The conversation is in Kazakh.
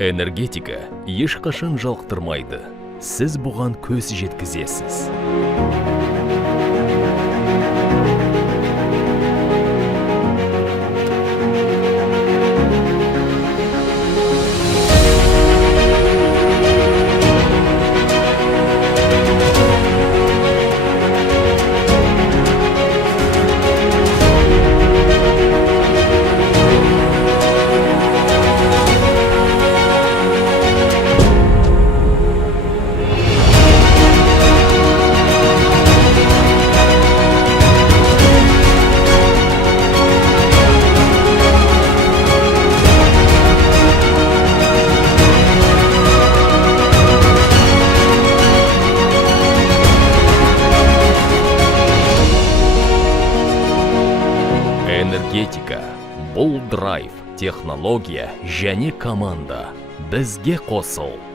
Энергетика ешқашан жалықтырмайды. Сіз бұған көз жеткізесіз. Энергетика – бұл драйв, технология және команда. Бізге қосыл.